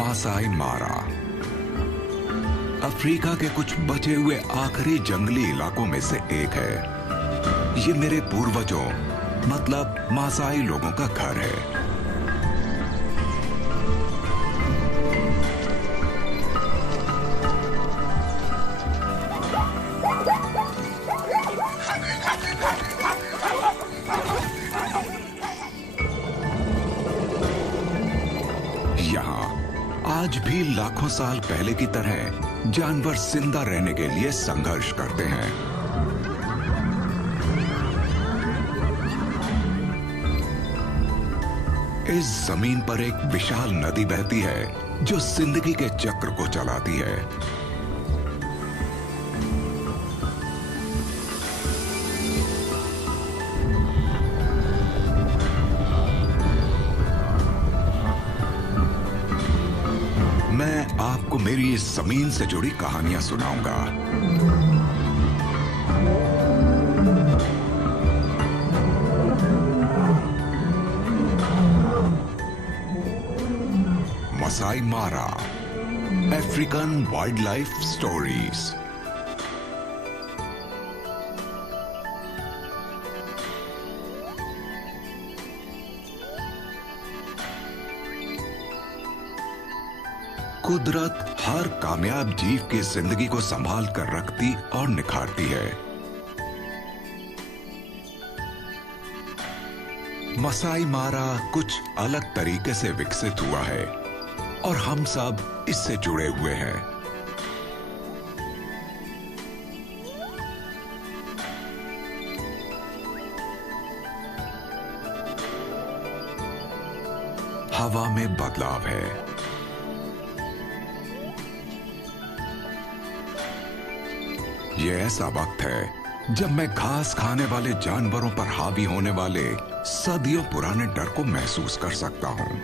Maasai Mara Africa के कुछ बचे हुए आखिरी जंगली इलाकों में से एक है। ये मेरे पूर्वजों मतलब मासाई लोगों का घर है। आज भी लाखों साल पहले की तरह जानवर जिंदा रहने के लिए संघर्ष करते हैं। इस जमीन पर एक विशाल नदी बहती है जो जिंदगी के चक्र को चलाती है। मैं आपको मेरी इस जमीन से जुड़ी कहानियां सुनाऊंगा। मसाई मारा अफ्रीकन वाइल्ड लाइफ स्टोरीज। कुदरत हर कामयाब जीव की जिंदगी को संभाल कर रखती और निखारती है। मसाई मारा कुछ अलग तरीके से विकसित हुआ है और हम सब इससे जुड़े हुए हैं। हवा में बदलाव है। ये ऐसा वक्त है जब मैं घास खाने वाले जानवरों पर हावी होने वाले सदियों पुराने डर को महसूस कर सकता हूं।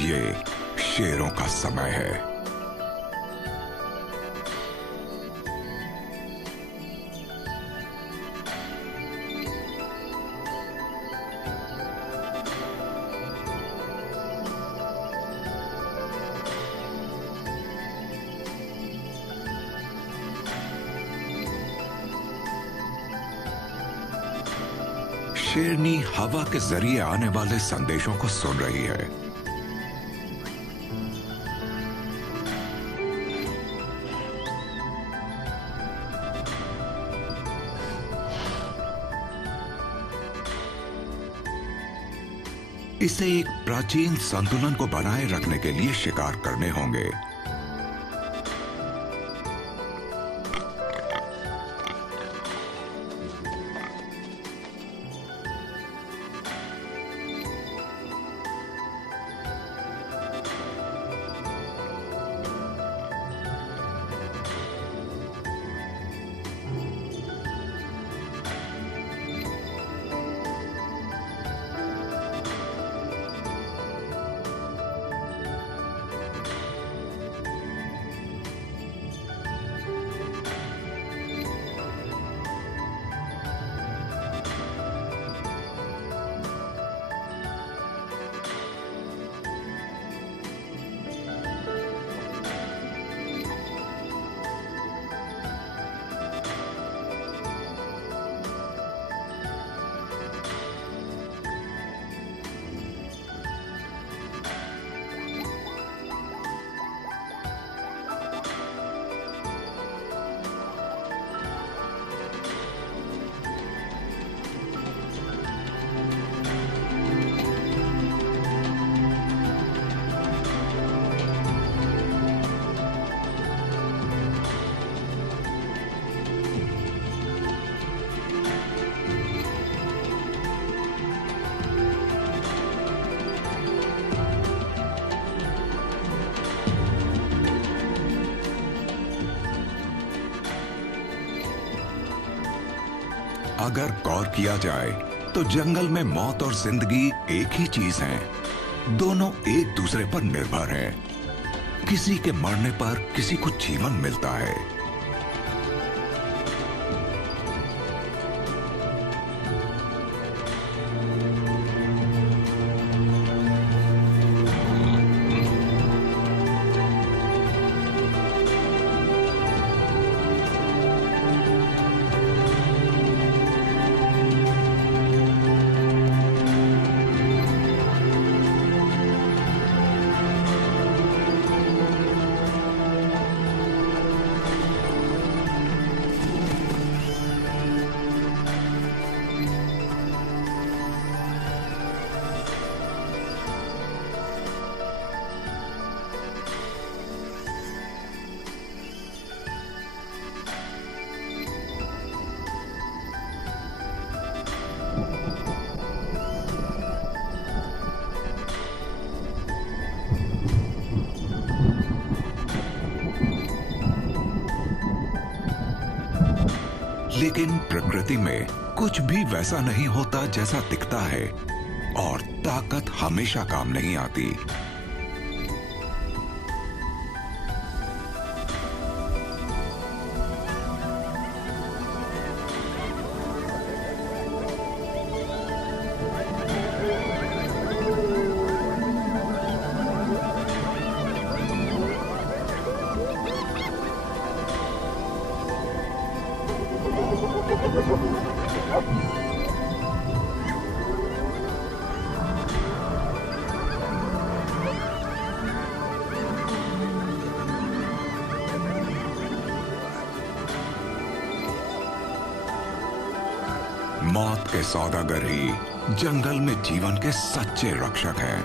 ये शेरों का समय है। शेरनी हवा के जरिए आने वाले संदेशों को सुन रही है। इसे एक प्राचीन संतुलन को बनाए रखने के लिए शिकार करने होंगे। अगर गौर किया जाए तो जंगल में मौत और जिंदगी एक ही चीज है। दोनों एक दूसरे पर निर्भर हैं। किसी के मरने पर किसी को जीवन मिलता है। लेकिन प्रकृति में कुछ भी वैसा नहीं होता जैसा दिखता है, और ताकत हमेशा काम नहीं आती। मौत के सौदागर ही जंगल में जीवन के सच्चे रक्षक हैं।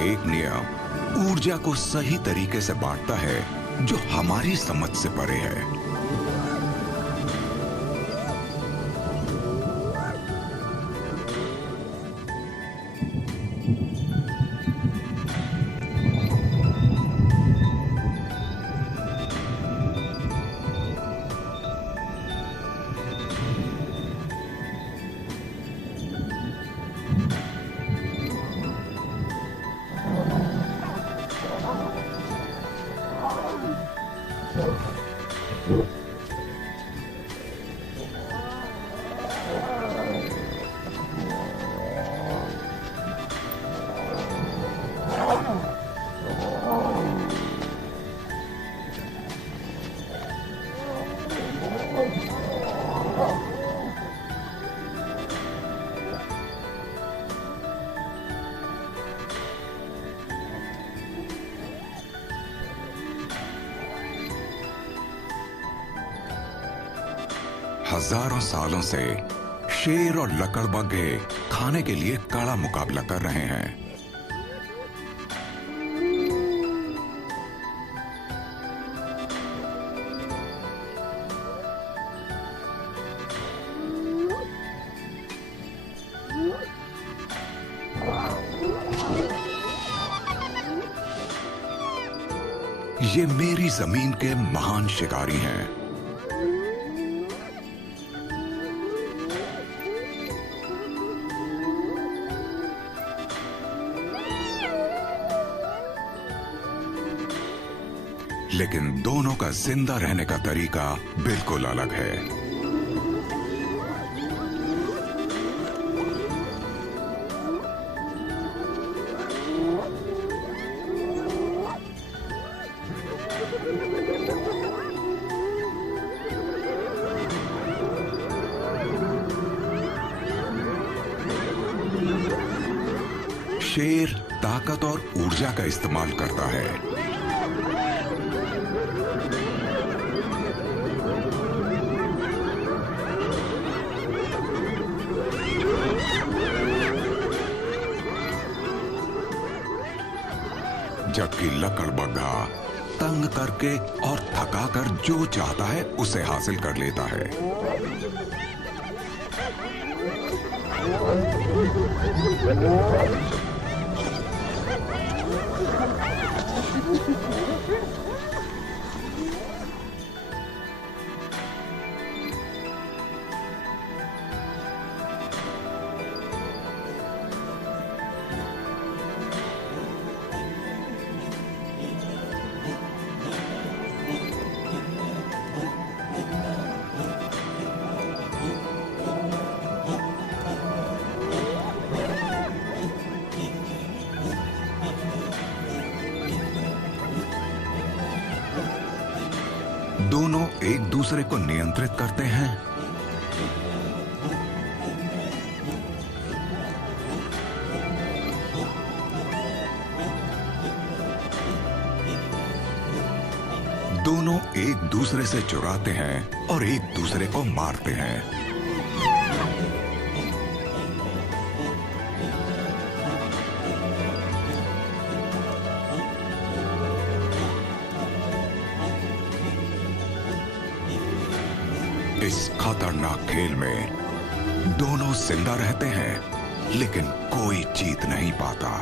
एक नियम ऊर्जा को सही तरीके से बांटता है जो हमारी समझ से परे है। हजारों सालों से शेर और लकड़बग्घे खाने के लिए कड़ा मुकाबला कर रहे हैं। ये मेरी जमीन के महान शिकारी हैं। लेकिन दोनों का जिंदा रहने का तरीका बिल्कुल अलग है। शेर ताकत और ऊर्जा का इस्तेमाल करता है। जबकि लकड़बग्घा तंग करके और थकाकर जो चाहता है उसे हासिल कर लेता है। दोनों एक दूसरे को नियंत्रित करते हैं। दोनों एक दूसरे से चुराते हैं और एक दूसरे को मारते हैं। इस खतरनाक खेल में दोनों जिंदा रहते हैं, लेकिन कोई जीत नहीं पाता।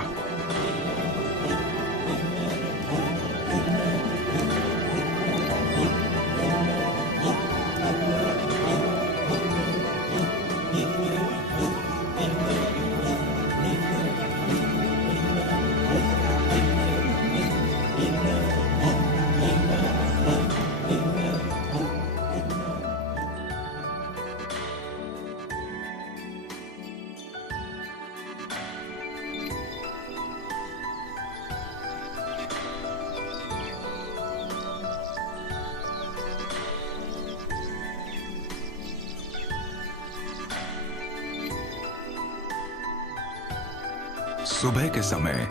सुबह के समय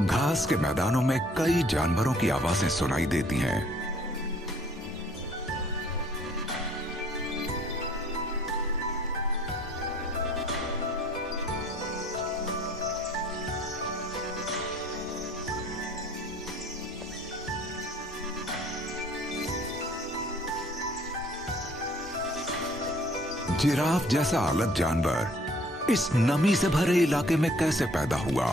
घास के मैदानों में कई जानवरों की आवाजें सुनाई देती हैं। जिराफ जैसा अलग जानवर इस नमी से भरे इलाके में कैसे पैदा हुआ?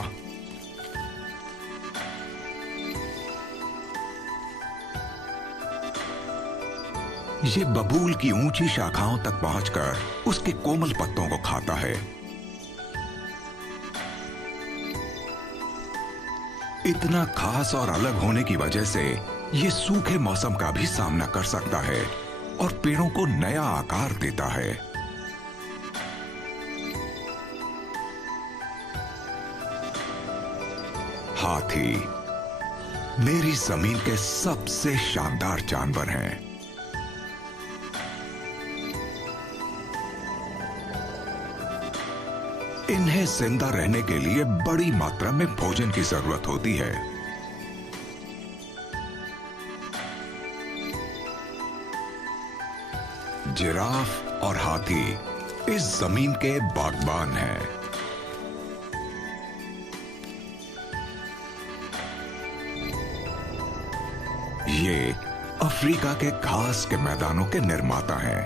ये बबूल की ऊंची शाखाओं तक पहुंचकर उसके कोमल पत्तों को खाता है। इतना खास और अलग होने की वजह से ये सूखे मौसम का भी सामना कर सकता है और पेड़ों को नया आकार देता है। हाथी मेरी जमीन के सबसे शानदार जानवर हैं। इन्हें जिंदा रहने के लिए बड़ी मात्रा में भोजन की जरूरत होती है। जिराफ और हाथी इस जमीन के बागबान हैं। ये अफ्रीका के घास के मैदानों के निर्माता हैं।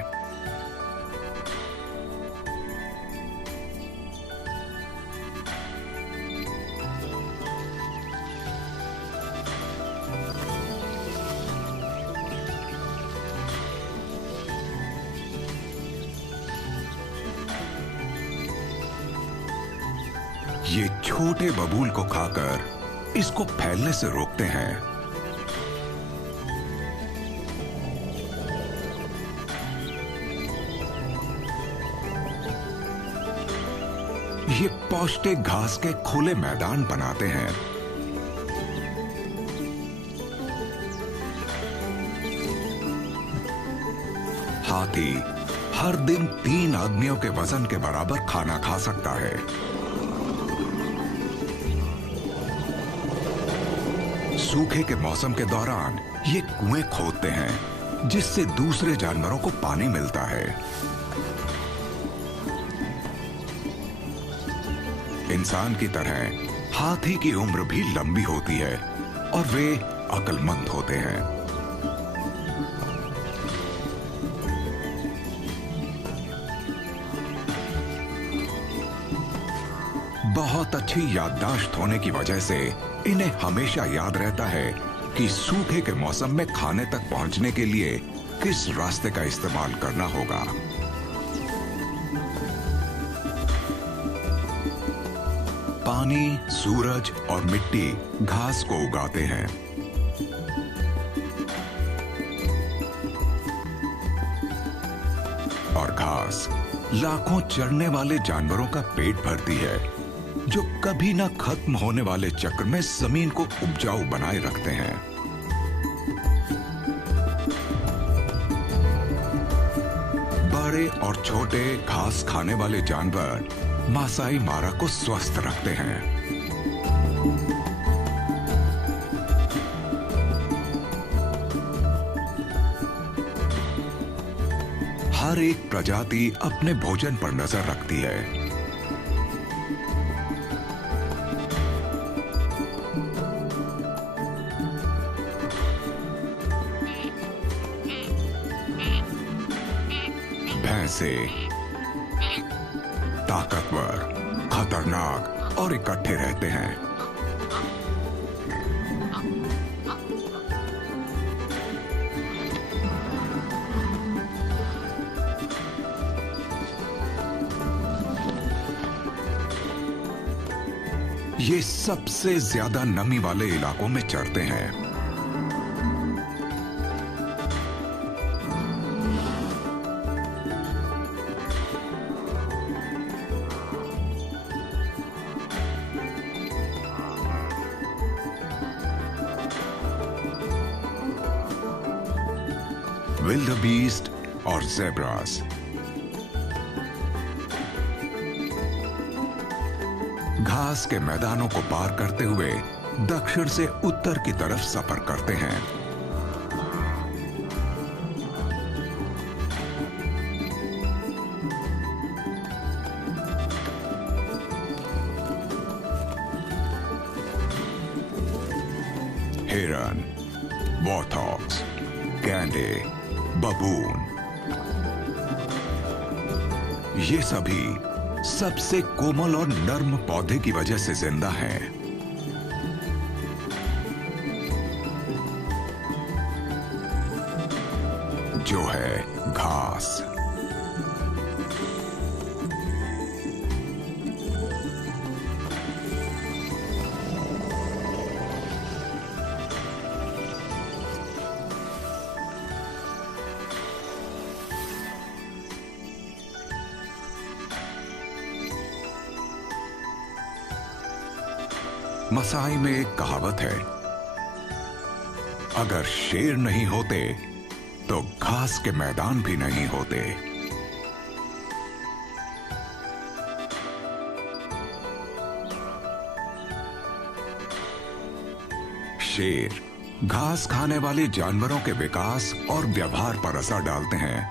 ये छोटे बबूल को खाकर इसको फैलने से रोकते हैं। ये पौष्टिक घास के खुले मैदान बनाते हैं। हाथी हर दिन 3 आदमियों के वजन के बराबर खाना खा सकता है। सूखे के मौसम के दौरान ये कुएं खोदते हैं, जिससे दूसरे जानवरों को पानी मिलता है। इंसान की तरह हाथी की उम्र भी लंबी होती है और वे अक्लमंद होते हैं। बहुत अच्छी याददाश्त होने की वजह से इन्हें हमेशा याद रहता है कि सूखे के मौसम में खाने तक पहुंचने के लिए किस रास्ते का इस्तेमाल करना होगा। पानी, सूरज और मिट्टी घास को उगाते हैं। और घास लाखों चरने वाले जानवरों का पेट भरती है, जो कभी ना खत्म होने वाले चक्र में जमीन को उपजाऊ बनाए रखते हैं। बड़े और छोटे घास खाने वाले जानवर मासाई मारा को स्वस्थ रखते हैं। हर एक प्रजाति अपने भोजन पर नजर रखती है। भैंसे ताकतवर, खतरनाक और इकट्ठे रहते हैं। ये सबसे ज्यादा नमी वाले इलाकों में चरते हैं। विल्डबीस्ट और ज़ेब्रास घास के मैदानों को पार करते हुए दक्षिण से उत्तर की तरफ सफर करते हैं। हिरन, वॉथॉक्स, गैंडे, बबून, ये सभी सबसे कोमल और नर्म पौधे की वजह से जिंदा हैं। जो है घास। मसाई में एक कहावत है, अगर शेर नहीं होते तो घास के मैदान भी नहीं होते। शेर घास खाने वाले जानवरों के विकास और व्यवहार पर असर डालते हैं।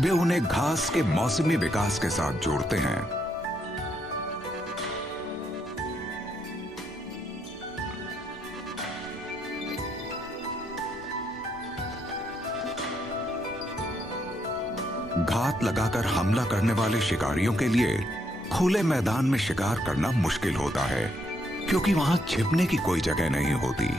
वे उन्हें घास के मौसमी विकास के साथ जोड़ते हैं। घात लगाकर हमला करने वाले शिकारियों के लिए खुले मैदान में शिकार करना मुश्किल होता है, क्योंकि वहां छिपने की कोई जगह नहीं होती।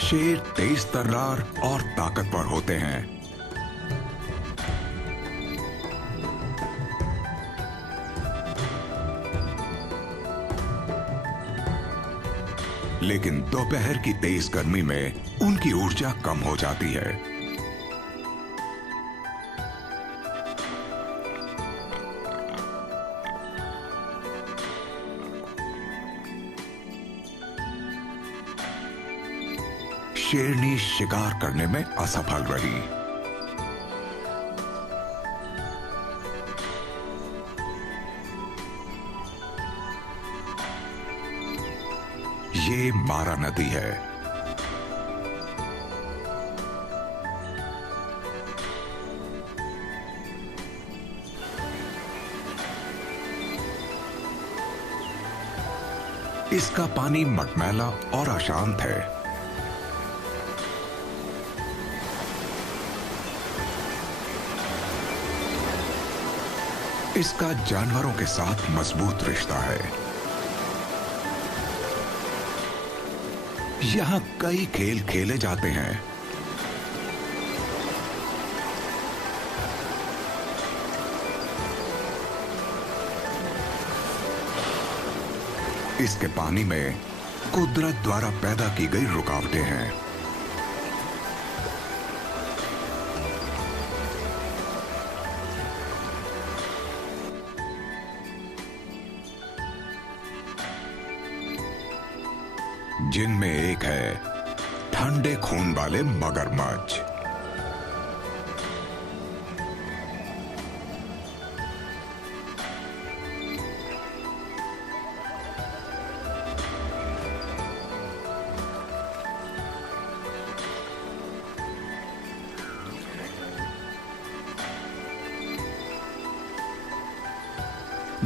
शेर तेज तर्रार और ताकतवर होते हैं। लेकिन दोपहर की तेज गर्मी में उनकी ऊर्जा कम हो जाती है। शेरनी शिकार करने में असफल रही। ये मारा नदी है। इसका पानी मटमैला और अशांत है। इसका जानवरों के साथ मजबूत रिश्ता है। यहां कई खेल खेले जाते हैं। इसके पानी में कुदरत द्वारा पैदा की गई रुकावटें हैं। जिनमें एक है ठंडे खून वाले मगरमच्छ।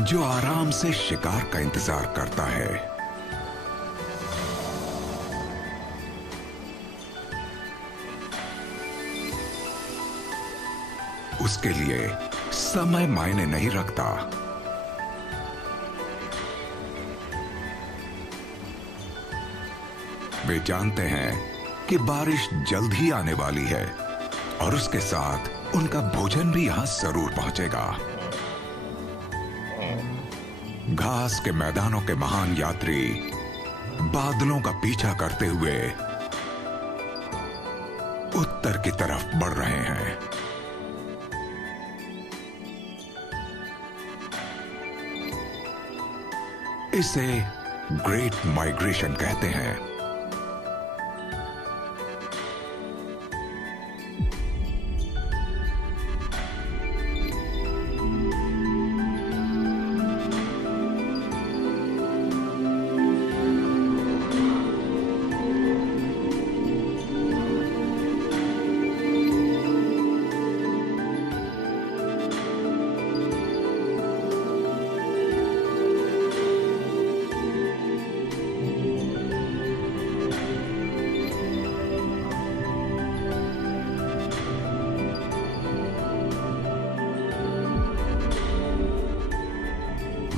जो आराम से शिकार का इंतजार करता है। उसके लिए समय मायने नहीं रखता। वे जानते हैं कि बारिश जल्द ही आने वाली है और उसके साथ उनका भोजन भी यहां जरूर पहुंचेगा। घास के मैदानों के महान यात्री बादलों का पीछा करते हुए उत्तर की तरफ बढ़ रहे हैं। इसे ग्रेट माइग्रेशन कहते हैं।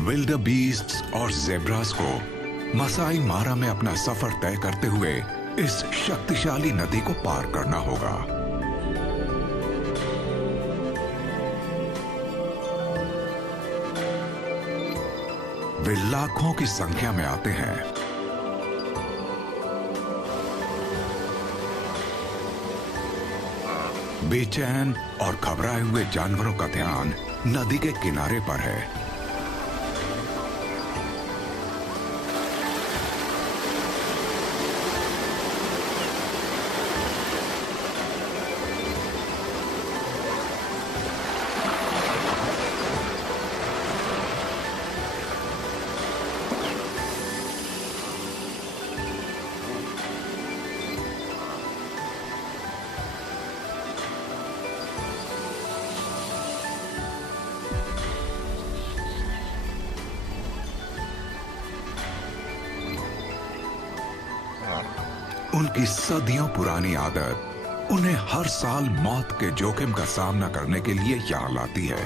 विल्डरबीस्ट्स और ज़ेब्रास को मसाई मारा में अपना सफर तय करते हुए इस शक्तिशाली नदी को पार करना होगा। वे लाखों की संख्या में आते हैं। बेचैन और घबराए हुए जानवरों का ध्यान नदी के किनारे पर है। उनकी सदियों पुरानी आदत उन्हें हर साल मौत के जोखिम का सामना करने के लिए यहां लाती है।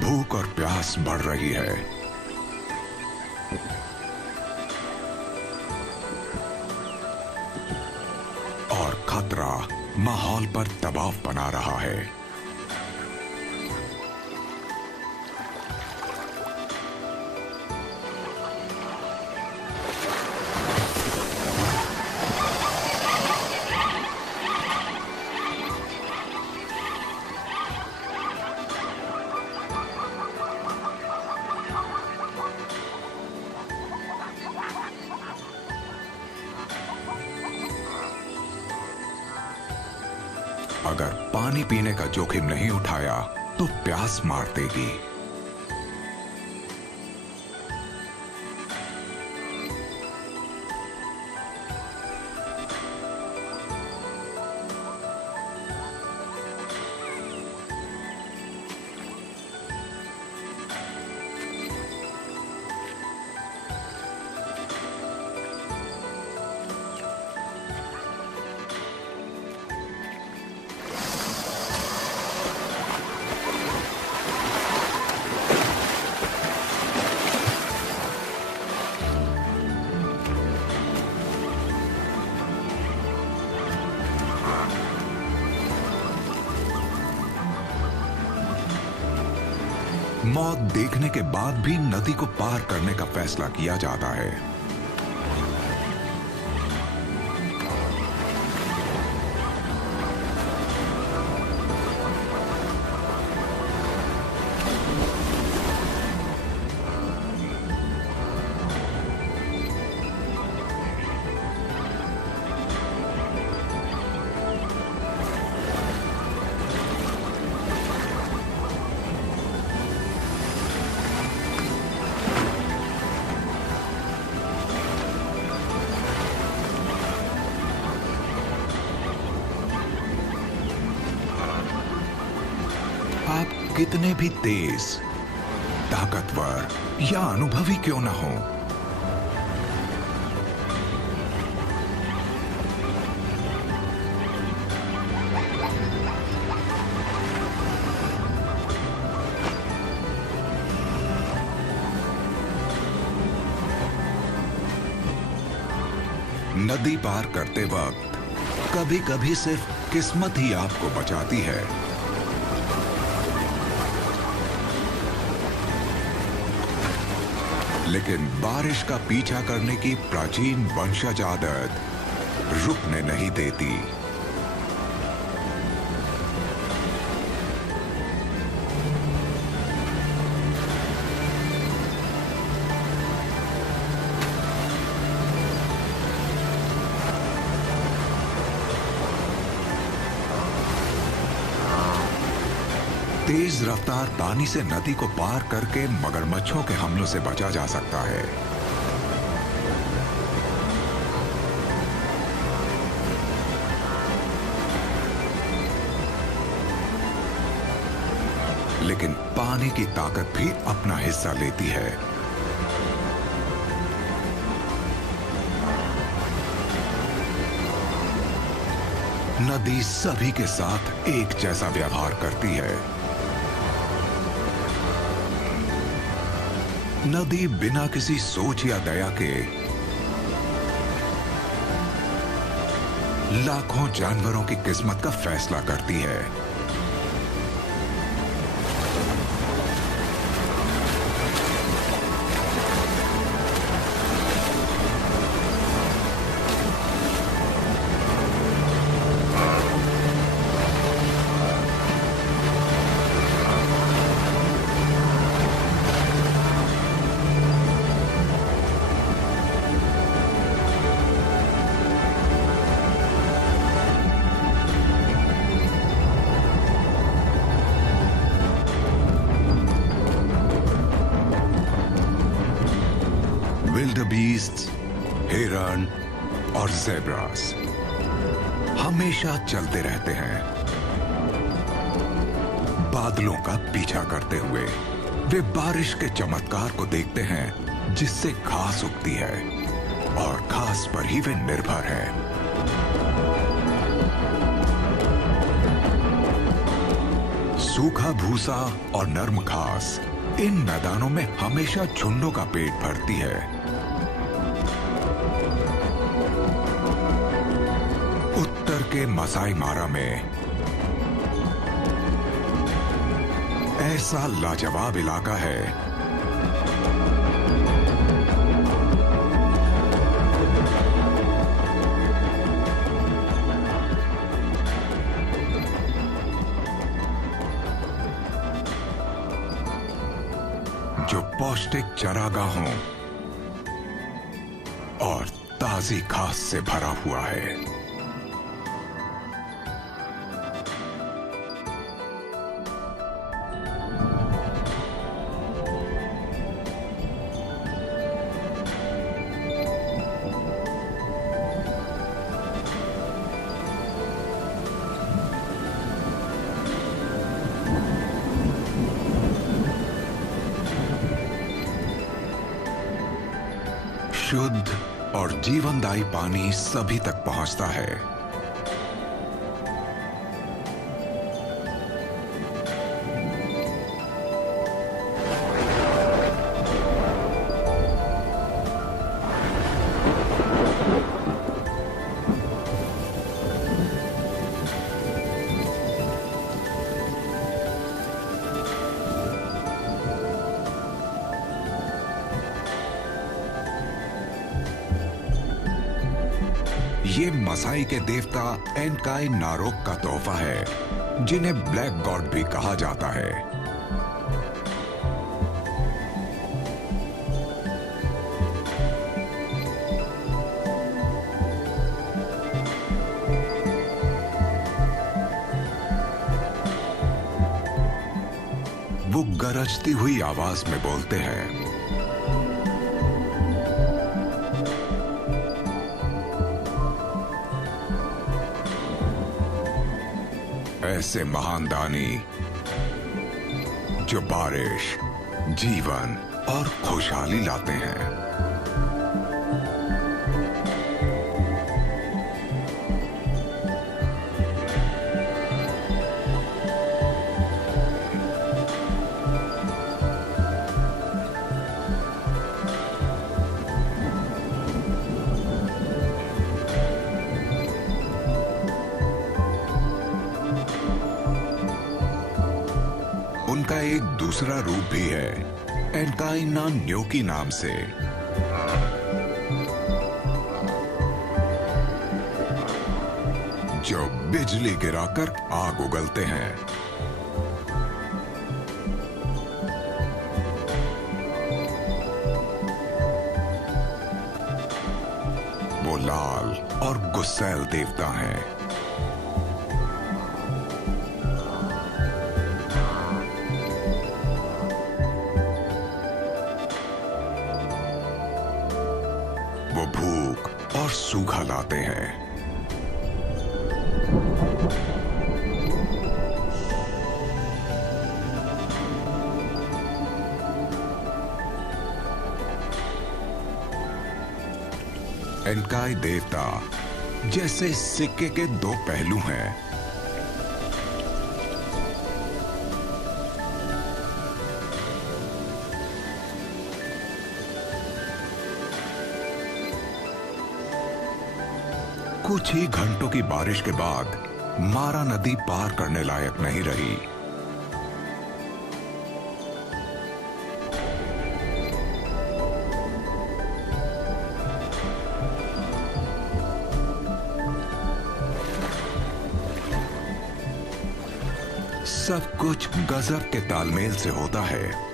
भूख और प्यास बढ़ रही है। और खतरा माहौल पर दबाव बना रहा है। अगर पानी पीने का जोखिम नहीं उठाया तो प्यास मार देगी। मौत देखने के बाद भी नदी को पार करने का फैसला किया जाता है। आप कितने भी तेज, ताकतवर या अनुभवी क्यों ना हो, नदी पार करते वक्त कभी कभी सिर्फ किस्मत ही आपको बचाती है। लेकिन बारिश का पीछा करने की प्राचीन वंशज आदत रुकने नहीं देती। तेज रफ्तार पानी से नदी को पार करके मगरमच्छों के हमलों से बचा जा सकता है। लेकिन पानी की ताकत भी अपना हिस्सा लेती है। नदी सभी के साथ एक जैसा व्यवहार करती है। नदी बिना किसी सोच या दया के लाखों जानवरों की किस्मत का फैसला करती है। विल्डबीस्ट्स, हिरन और ज़ेब्रास हमेशा चलते रहते हैं, बादलों का पीछा करते हुए। वे बारिश के चमत्कार को देखते हैं जिससे घास उगती है और घास पर ही वे निर्भर हैं। सूखा भूसा और नर्म घास इन मैदानों में हमेशा झुंडों का पेट भरती है। उत्तर के मसाई मारा में ऐसा लाजवाब इलाका है जो पौष्टिक चरागाहों और ताजी घास से भरा हुआ है। शुद्ध और जीवनदायी पानी सभी तक पहुंचता है। ये मसाई के देवता एनकाई नारोक का तोहफा है, जिन्हें ब्लैक गॉड भी कहा जाता है। वो गरजती हुई आवाज में बोलते हैं, ऐसे महान दानी जो बारिश, जीवन और खुशहाली लाते हैं। उनका एक दूसरा रूप भी है, एनकाई ना न्योकी नाम से। जो बिजली गिराकर आग उगलते हैं। वो लाल और गुस्सैल देवता हैं। वो भूख और सूखा लाते हैं। एनकाई देवता जैसे सिक्के के दो पहलू हैं। कुछ ही घंटों की बारिश के बाद मारा नदी पार करने लायक नहीं रही। सब कुछ गजब के तालमेल से होता है।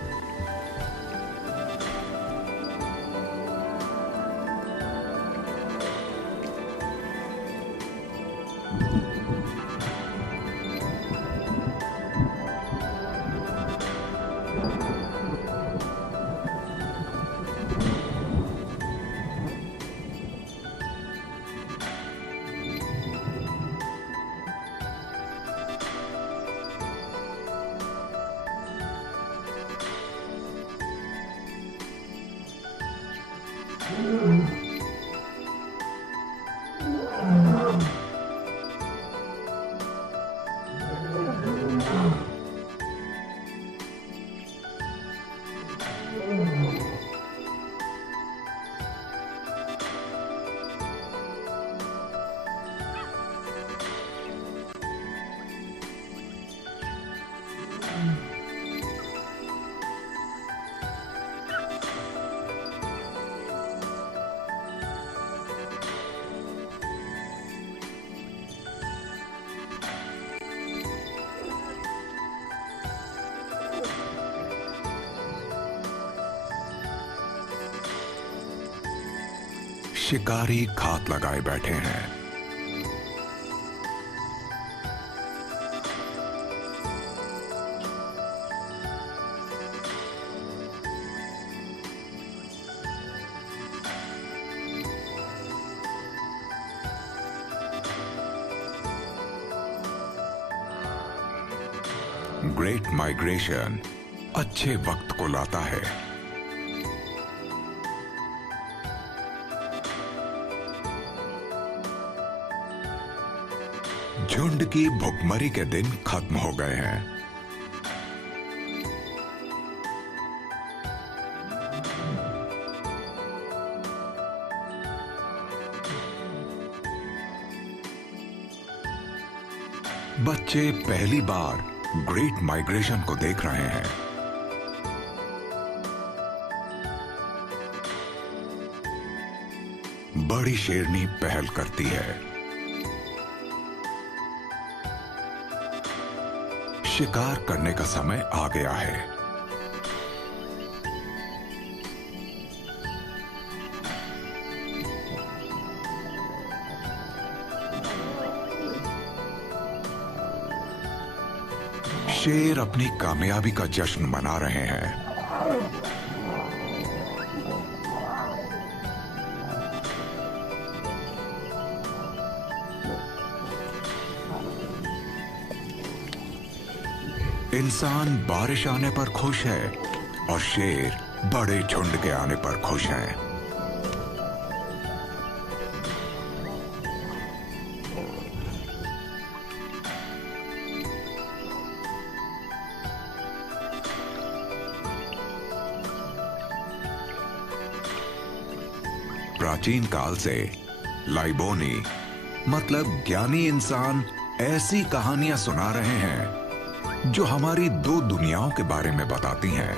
शिकारी घात लगाए बैठे हैं। ग्रेट माइग्रेशन अच्छे वक्त को लाता है। झुंड की भुखमरी के दिन खत्म हो गए हैं। बच्चे पहली बार ग्रेट माइग्रेशन को देख रहे हैं। बड़ी शेरनी पहल करती है। शिकार करने का समय आ गया है। शेर अपनी कामयाबी का जश्न मना रहे हैं। इंसान बारिश आने पर खुश है और शेर बड़े झुंड के आने पर खुश हैं। प्राचीन काल से लाइबोनी मतलब ज्ञानी इंसान ऐसी कहानियां सुना रहे हैं जो हमारी दो दुनियाओं के बारे में बताती हैं।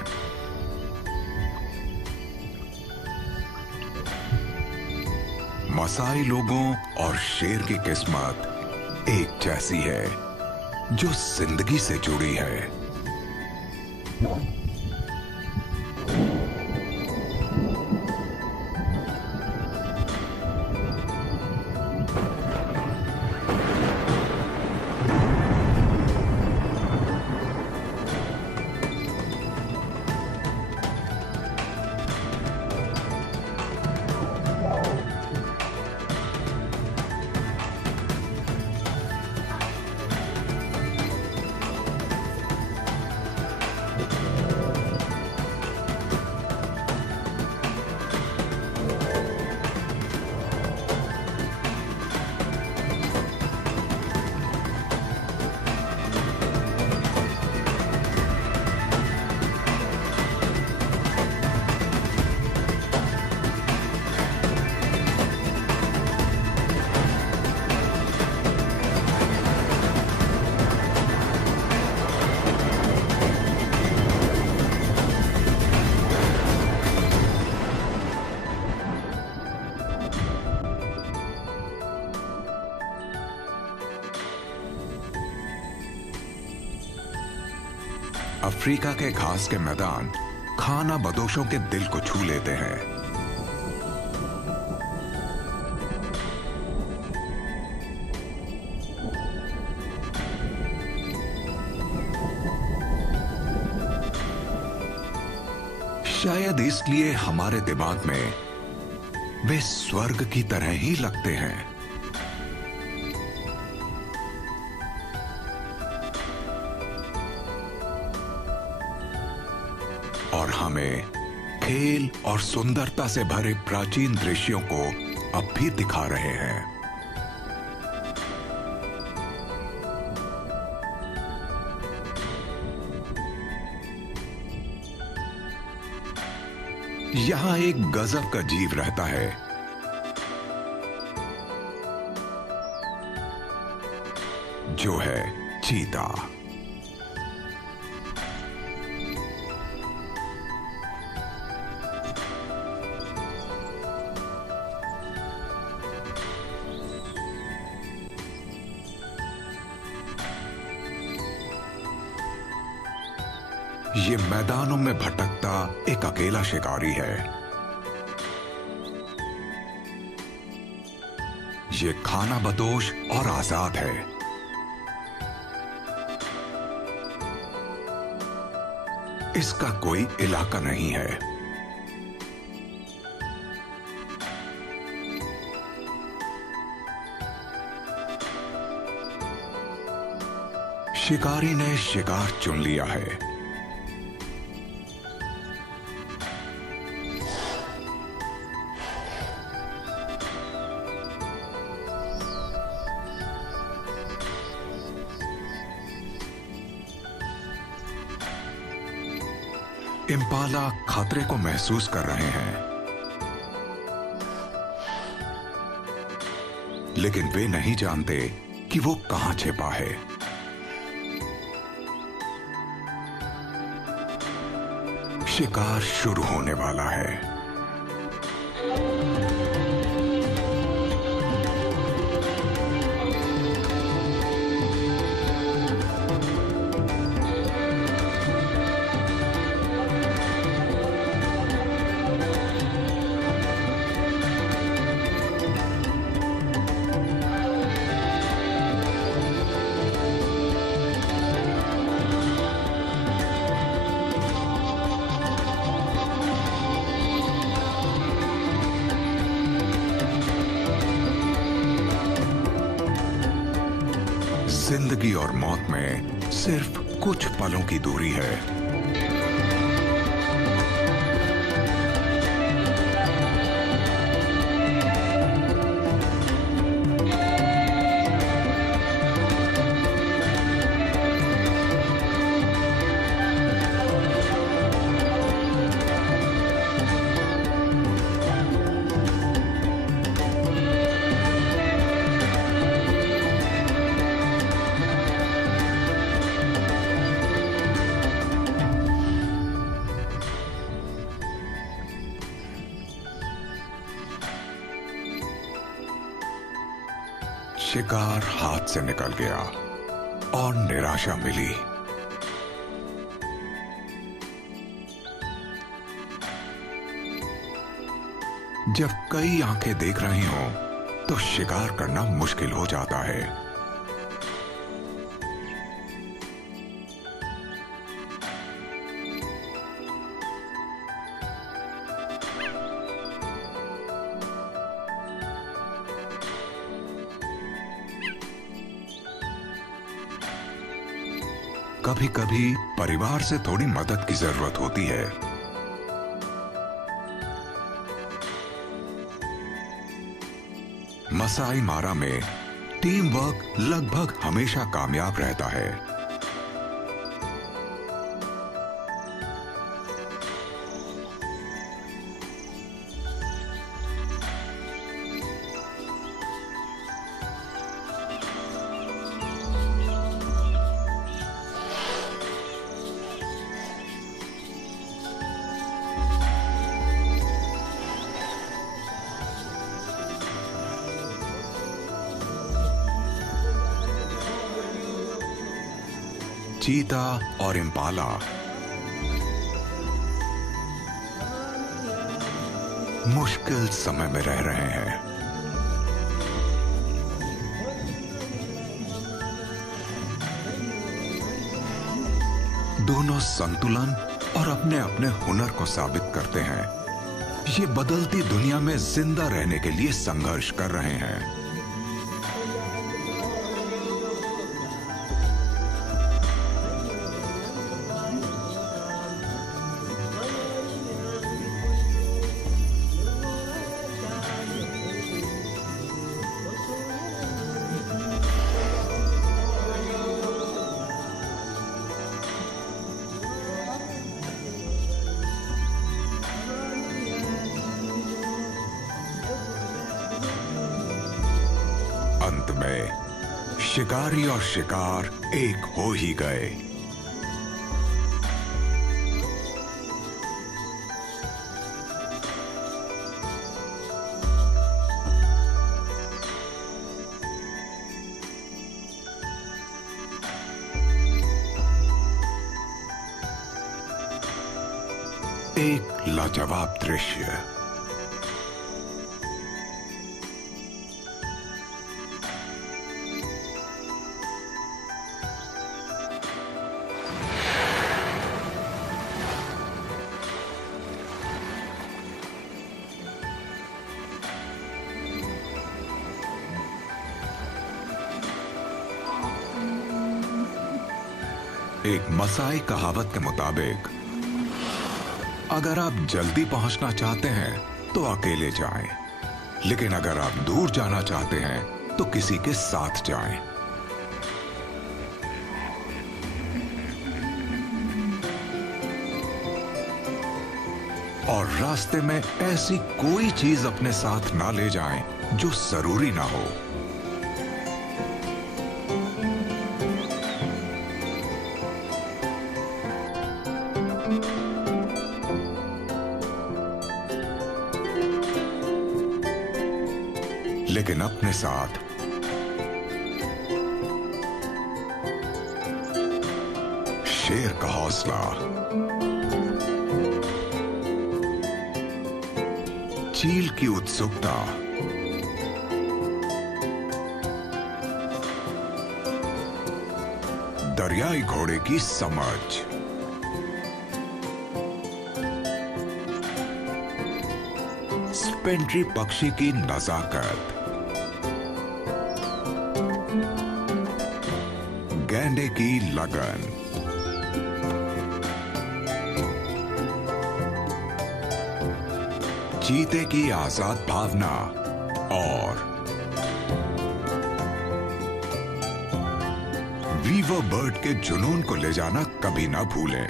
मसाई लोगों और शेर की किस्मत एक जैसी है जो जिंदगी से जुड़ी है। अफ्रीका के घास के मैदान खाना बदोशों के दिल को छू लेते हैं। शायद इसलिए हमारे दिमाग में वे स्वर्ग की तरह ही लगते हैं। और हमें खेल और सुंदरता से भरे प्राचीन दृश्यों को अब भी दिखा रहे हैं। यहां एक गजब का जीव रहता है जो है चीता। ये मैदानों में भटकता एक अकेला शिकारी है। ये खाना बदोश और आजाद है। इसका कोई इलाका नहीं है। शिकारी ने शिकार चुन लिया है। इम्पाला खतरे को महसूस कर रहे हैं, लेकिन वे नहीं जानते कि वो कहां छिपा है। शिकार शुरू होने वाला है। जिंदगी और मौत में सिर्फ कुछ पलों की दूरी है। शिकार हाथ से निकल गया और निराशा मिली। जब कई आंखें देख रही हों, तो शिकार करना मुश्किल हो जाता है। कभी कभी परिवार से थोड़ी मदद की जरूरत होती है। मसाई मारा में टीम वर्क लगभग हमेशा कामयाब रहता है। चीता और इम्पाला मुश्किल समय में रह रहे हैं। दोनों संतुलन और अपने अपने हुनर को साबित करते हैं। ये बदलती दुनिया में जिंदा रहने के लिए संघर्ष कर रहे हैं। अंत में शिकारी और शिकार एक हो ही गए। एक लाजवाब दृश्य। एक मसाई कहावत के मुताबिक अगर आप जल्दी पहुंचना चाहते हैं तो अकेले जाएं, लेकिन अगर आप दूर जाना चाहते हैं तो किसी के साथ जाएं। और रास्ते में ऐसी कोई चीज अपने साथ ना ले जाएं जो जरूरी ना हो। लेकिन अपने साथ शेर का हौसला, चील की उत्सुकता, दरियाई घोड़े की समझ, स्पेंट्री पक्षी की नजाकत, गैंडे की लगन। चीते की आजाद भावना और वीवर बर्ड के जुनून को ले जाना कभी ना भूलें।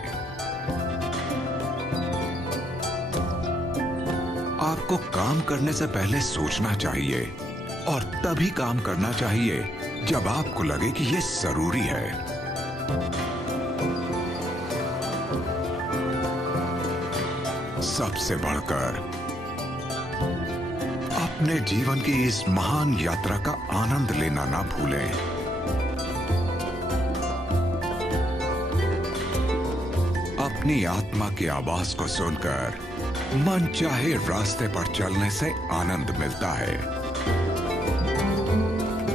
आपको काम करने से पहले सोचना चाहिए और तभी काम करना चाहिए जब आपको लगे कि यह जरूरी है। सबसे बढ़कर अपने जीवन की इस महान यात्रा का आनंद लेना ना भूलें। अपनी आत्मा की आवाज को सुनकर मन चाहे रास्ते पर चलने से आनंद मिलता है।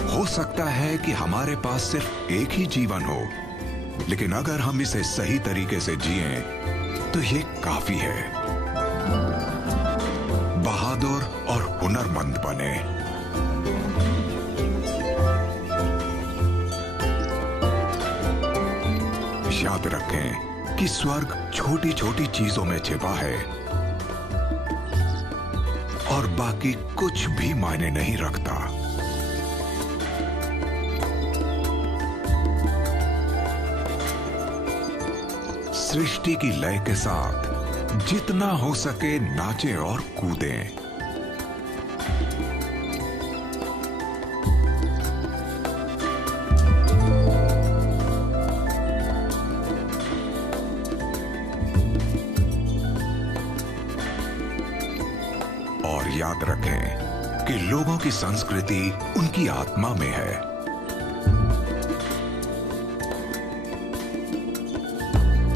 हो सकता है कि हमारे पास सिर्फ एक ही जीवन हो, लेकिन अगर हम इसे सही तरीके से जिएं, तो ये काफी है। बहादुर और हुनरमंद बने। याद रखें कि स्वर्ग छोटी छोटी चीजों में छिपा है और बाकी कुछ भी मायने नहीं रखता। सृष्टि की लय के साथ जितना हो सके नाचें और कूदें। और याद रखें कि लोगों की संस्कृति उनकी आत्मा में है।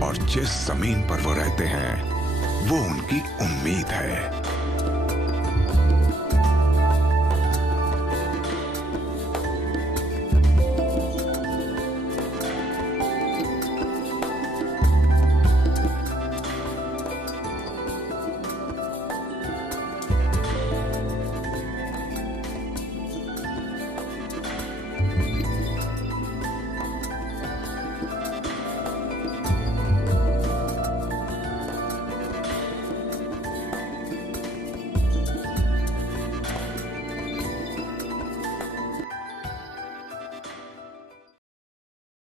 और जिस जमीन पर वो रहते हैं, वो उनकी उम्मीद है।